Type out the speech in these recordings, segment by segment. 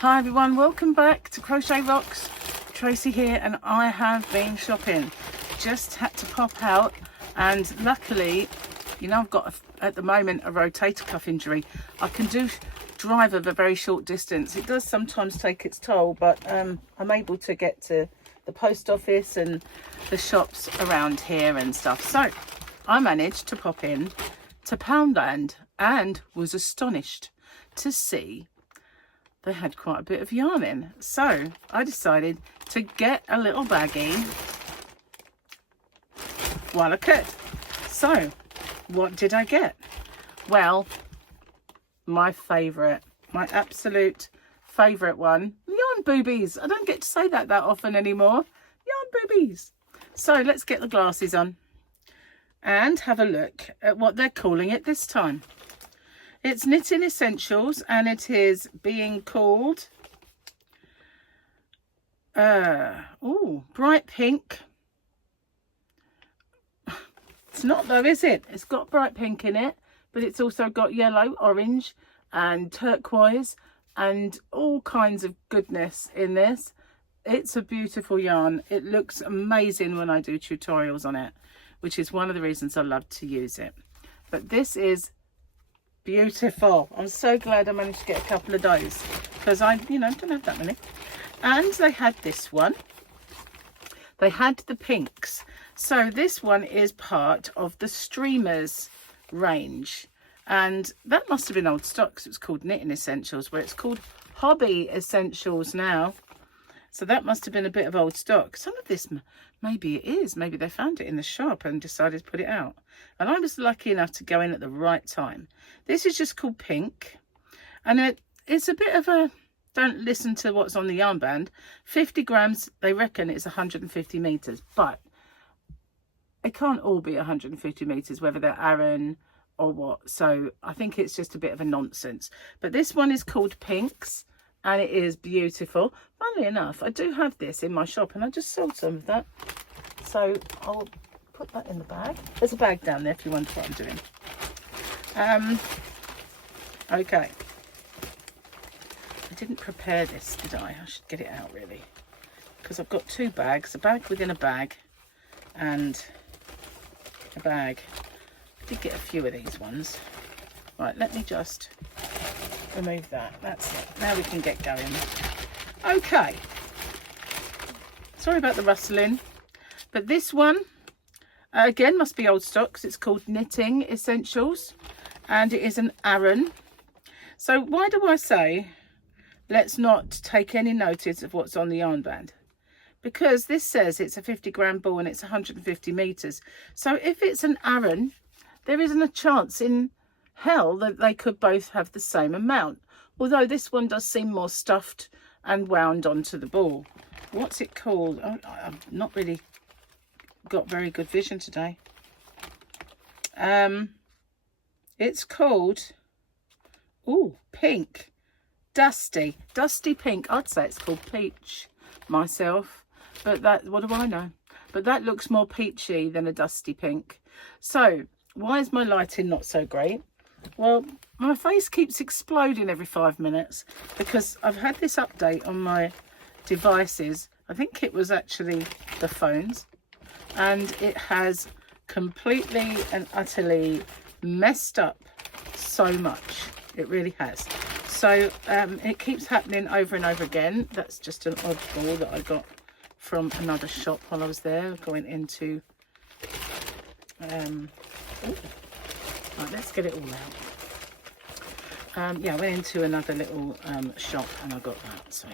Hi everyone, welcome back to Crochet Rocks. Tracy here, and I have been shopping. Just had to pop out, and luckily, you know, I've got at the moment a rotator cuff injury. I can drive of a very short distance. It does sometimes take its toll, but I'm able to get to the post office and the shops around here and stuff. So I managed to pop in to Poundland and was astonished to see they had quite a bit of yarn in. So I decided to get a little baggie while I could. So what did I get? Well, my favourite, my absolute favourite one, yarn boobies. I don't get to say that often anymore. Yarn boobies. So let's get the glasses on and have a look at what they're calling it this time. It's Knitting Essentials, and it is being called bright pink. It's not though, is it? It's got bright pink in it, but it's also got yellow, orange and turquoise and all kinds of goodness in this. It's a beautiful yarn. It looks amazing when I do tutorials on it, which is one of the reasons I love to use it. But this is beautiful. I'm so glad I managed to get a couple of those, because I don't have that many. And they had this one. They had the pinks. So this one is part of the Streamers range, and that must have been old stock because it's called Knitting Essentials, where it's called Hobby Essentials now. So that must have been a bit of old stock. Some of this, maybe it is. Maybe they found it in the shop and decided to put it out. And I was lucky enough to go in at the right time. This is just called Pink. And it's a bit of a, don't listen to what's on the yarn band. 50 grams, they reckon it's 150 metres. But it can't all be 150 metres, whether they're Aran or what. So I think it's just a bit of a nonsense. But this one is called Pinks, and it is beautiful. Funnily enough, I do have this in my shop, and I just sold some of that. So I'll put that in the bag. There's a bag down there if you wonder what I'm doing. Okay. I didn't prepare this, did I? I should get it out really, because I've got two bags, a bag within a bag and a bag. I did get a few of these ones. Right, let me just remove that. That's it. Now we can get going. Okay. Sorry about the rustling, but this one again must be old stock because it's called Knitting Essentials, and it is an Aran. So why do I say let's not take any notice of what's on the yarn band? Because this says it's a 50 gram ball and it's 150 meters. So if it's an Aran, there isn't a chance in hell that they could both have the same amount, although this one does seem more stuffed and wound onto the ball. What's it called? Oh, I've not really got very good vision today. It's called pink, dusty pink. I'd say it's called peach myself, but that, what do I know? But that looks more peachy than a dusty pink. So why is my lighting not so great? Well, my face keeps exploding every 5 minutes because I've had this update on my devices. I think it was actually the phones, and it has completely and utterly messed up so much. It really has. So it keeps happening over and over again. That's just an odd ball that I got from another shop while I was there going into right, let's get it all out. Yeah, I went into another little shop and I got that. So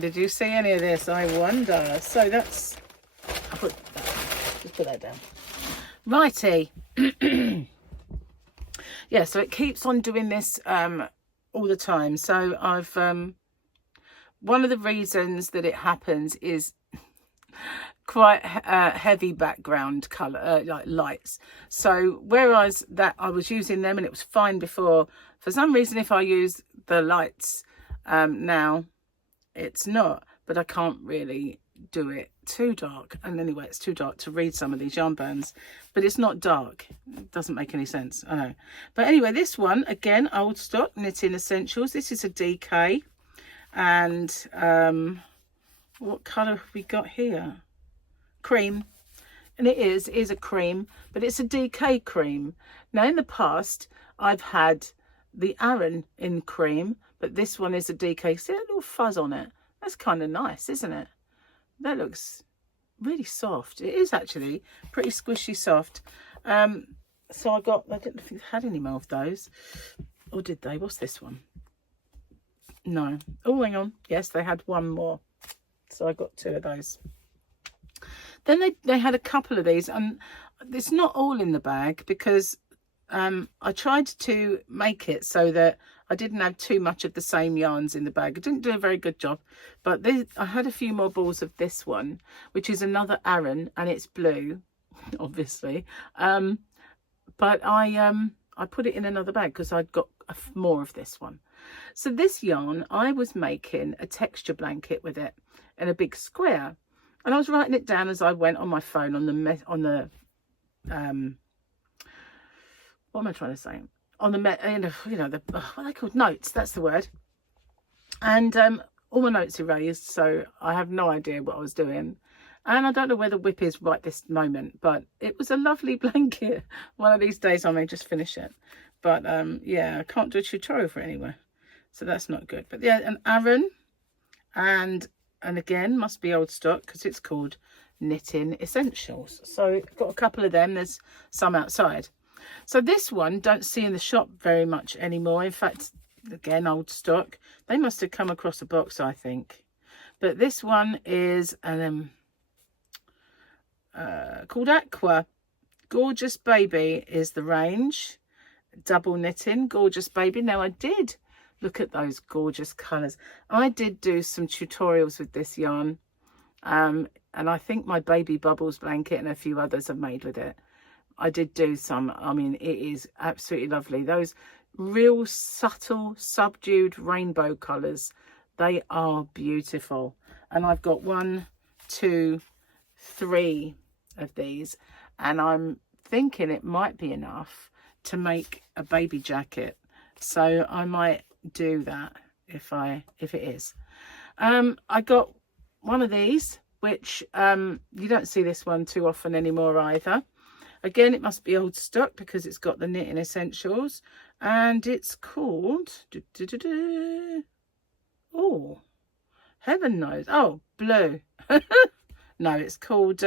did you see any of this? I wonder. So that's, I'll put that down. Just put that down. Righty. Yeah, so it keeps on doing this all the time. So I've one of the reasons that it happens is quite heavy background color, like lights. So whereas that I was using them and it was fine before, for some reason if I use the lights now it's not. But I can't really do it too dark. And anyway, it's too dark to read some of these yarn bands, but it's not dark. It doesn't make any sense, I know. But anyway, this one, again, old stock, Knitting Essentials. This is a DK. And what colour have we got here? Cream. And it is a cream, but it's a DK cream. Now, in the past, I've had the Aran in cream, but this one is a DK. See that little fuzz on it? That's kind of nice, isn't it? That looks really soft. It is actually pretty squishy soft. So I didn't think I had any more of those. Or did they? What's this one? No. Oh, hang on. Yes, they had one more. So I got 2 of those. Then they had a couple of these, and it's not all in the bag because I tried to make it so that I didn't have too much of the same yarns in the bag. I didn't do a very good job, but I had a few more balls of this one, which is another Aran, and it's blue, obviously. But I put it in another bag because I'd got more of this one. So this yarn, I was making a texture blanket with it in a big square. And I was writing it down as I went on my phone what am I trying to say? On the, what are they called? Notes, that's the word. And all my notes erased, so I have no idea what I was doing. And I don't know where the whip is right this moment, but it was a lovely blanket. One of these days I may just finish it. But yeah, I can't do a tutorial for it anywhere. So that's not good. But yeah, an Aran, and again, must be old stock because it's called Knitting Essentials. So got a couple of them. There's some outside. So this one don't see in the shop very much anymore. In fact, again, old stock. They must have come across a box, I think. But this one is called Aqua. Gorgeous Baby is the range. Double knitting, Gorgeous Baby. Now, I did look at those gorgeous colours. I did do some tutorials with this yarn. And I think my Baby Bubbles blanket and a few others I've made with it. I did do some. I mean, it is absolutely lovely. Those real subtle, subdued rainbow colours, they are beautiful. And I've got 1, 2, 3 of these. And I'm thinking it might be enough to make a baby jacket. So I might do that if it is. I got one of these, which you don't see this one too often anymore either. Again, it must be old stock because it's got the Knitting Essentials, and it's called oh, heaven knows. Oh, blue. No, it's called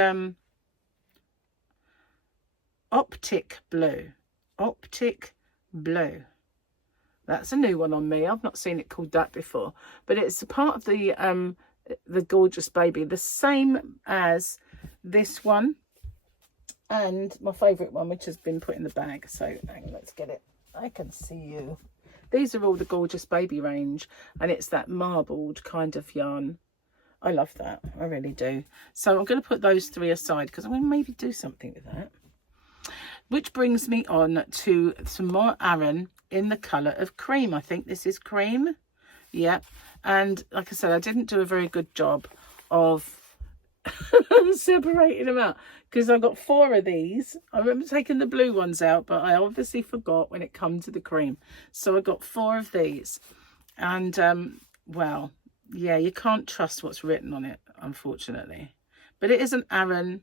Optic Blue. Optic Blue. That's a new one on me. I've not seen it called that before, but it's a part of the Gorgeous Baby, the same as this one and my favourite one, which has been put in the bag. So hang on, let's get it. I can see you. These are all the Gorgeous Baby range, and it's that marbled kind of yarn. I love that. I really do. So I'm going to put those 3 aside because I'm going to maybe do something with that. Which brings me on to some more Aran in the colour of cream. I think this is cream. Yeah. And like I said, I didn't do a very good job of separating them out because I've got 4 of these. I remember taking the blue ones out, but I obviously forgot when it comes to the cream. So I got 4 of these. And, well, yeah, you can't trust what's written on it, unfortunately. But it is an Aran.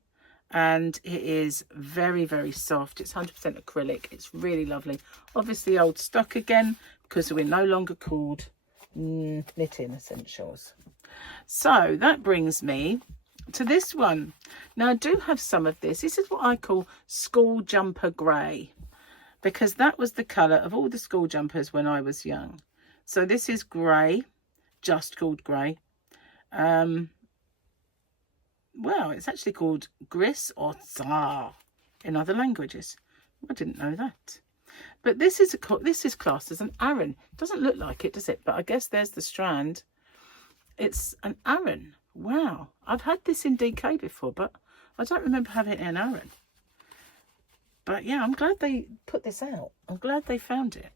And it is very, very soft. It's 100% acrylic. It's really lovely. Obviously old stock again because we're no longer called Knitting Essentials. So that brings me to this one. Now I do have some of this. This is what I call school jumper grey, because that was the colour of all the school jumpers when I was young. So this is grey, just called grey. Well, it's actually called gris or tsar in other languages. I didn't know that. But this is classed as an Aran. It doesn't look like it, does it? But I guess there's the strand. It's an Aran. Wow. I've had this in DK before, but I don't remember having it in Aran. But yeah, I'm glad they put this out. I'm glad they found it.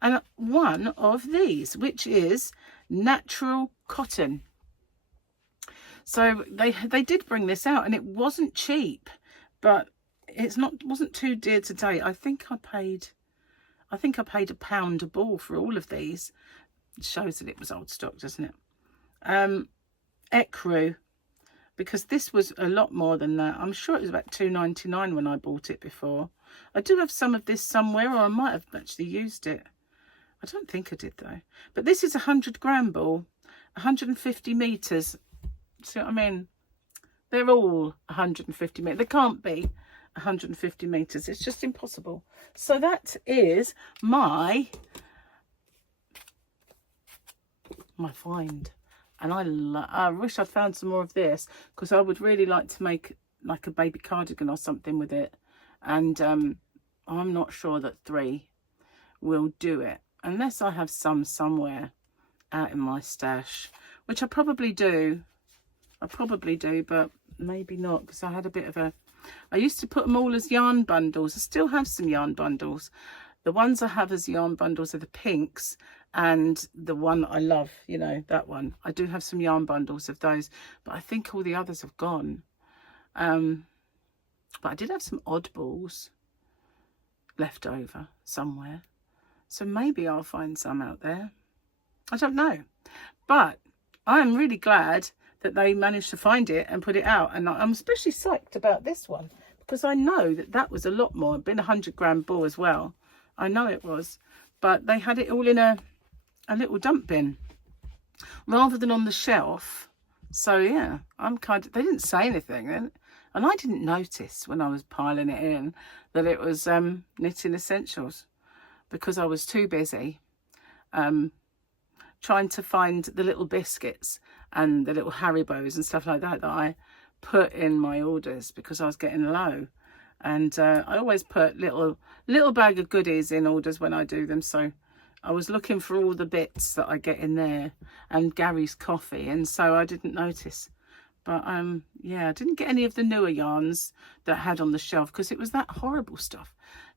And one of these, which is natural cotton. So they did bring this out, and it wasn't cheap, but wasn't too dear to date. I think I paid £1 a ball for all of these. It shows that it was old stock, doesn't it? Ecru, because this was a lot more than that. I'm sure it was about £2.99 when I bought it before. I do have some of this somewhere, or I might have actually used it. I don't think I did though. But this is a 100-gram ball, 150 meters. See what I mean? They're all 150 meters. They can't be 150 meters. It's just impossible. So that is my find. And I wish I'd found some more of this, because I would really like to make like a baby cardigan or something with it. And I'm not sure that 3 will do it, unless I have some somewhere out in my stash, which I probably do. But maybe not, because I had a bit of I used to put them all as yarn bundles. I still have some yarn bundles. The ones I have as yarn bundles are the pinks, and the one I love, you know, that one. I do have some yarn bundles of those, but I think all the others have gone. But I did have some oddballs left over somewhere, so maybe I'll find some out there. I don't know, but I'm really glad that they managed to find it and put it out, and I'm especially psyched about this one, because I know that was a lot more. It'd been a 100-gram ball as well. I know it was, but they had it all in a little dump bin rather than on the shelf. So yeah, they didn't say anything, and I didn't notice when I was piling it in that it was Knitting Essentials, because I was too busy trying to find the little biscuits and the little Haribos and stuff like that I put in my orders, because I was getting low. And I always put little bag of goodies in orders when I do them, so I was looking for all the bits that I get in there, and Gary's coffee, and so I didn't notice. But yeah, I didn't get any of the newer yarns that I had on the shelf, because it was that horrible stuff.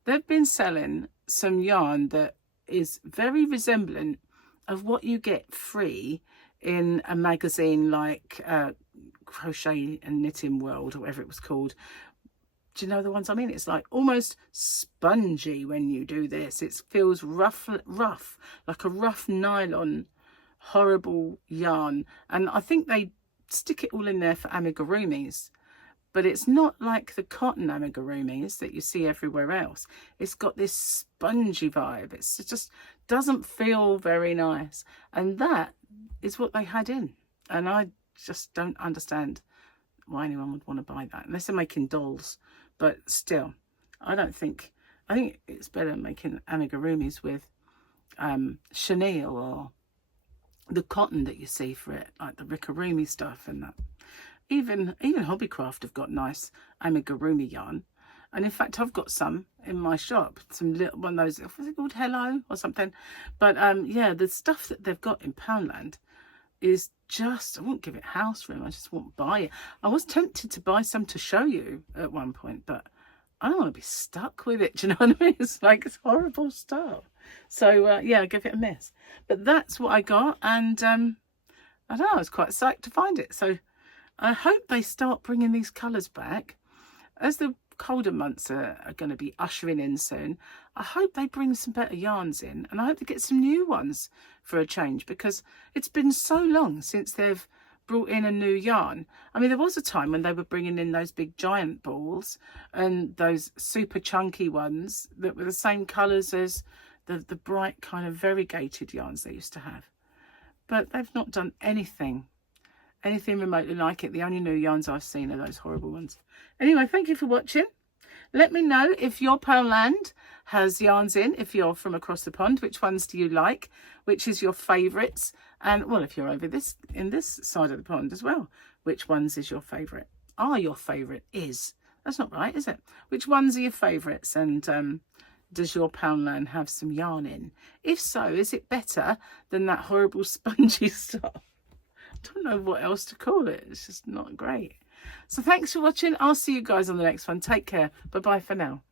They've been selling some yarn that is very resemblant of what you get free in a magazine like Crochet and Knitting World, or whatever it was called. Do you know the ones I mean? It's like almost spongy when you do this. It feels rough, like a rough nylon, horrible yarn. And I think they stick it all in there for amigurumis, but it's not like the cotton amigurumis that you see everywhere else. It's got this spongy vibe. It just doesn't feel very nice, and that is what they had in. And I just don't understand why anyone would want to buy that, unless they're making dolls. But still, I think it's better making amigurumis with chenille, or the cotton that you see for it, like the rickarumi stuff and that. Even Hobbycraft have got nice amigurumi yarn, and in fact I've got some in my shop, some little one of those, what's it called, Hello or something. But yeah, the stuff that they've got in Poundland is just, I won't give it house room, I just won't buy it. I was tempted to buy some to show you at one point, but I don't want to be stuck with it, do you know what I mean? It's like, it's horrible stuff. So yeah, give it a miss. But that's what I got, and I don't know, I was quite psyched to find it. So I hope they start bringing these colours back. As the colder months are going to be ushering in soon, I hope they bring some better yarns in, and I hope they get some new ones for a change, because it's been so long since they've brought in a new yarn. I mean, there was a time when they were bringing in those big giant balls and those super chunky ones that were the same colours as the bright kind of variegated yarns they used to have. But they've not done anything remotely like it. The only new yarns I've seen are those horrible ones. Anyway, thank you for watching. Let me know if your Poundland has yarns in, if you're from across the pond. Which ones do you like? Which is your favourites? And, well, if you're over in this side of the pond as well, which ones is your favourite? Are your favourite is? That's not right, is it? Which ones are your favourites? And does your Poundland have some yarn in? If so, is it better than that horrible spongy stuff? I don't know what else to call it. It's just not great. So thanks for watching. I'll see you guys on the next one. Take care. Bye-bye for now.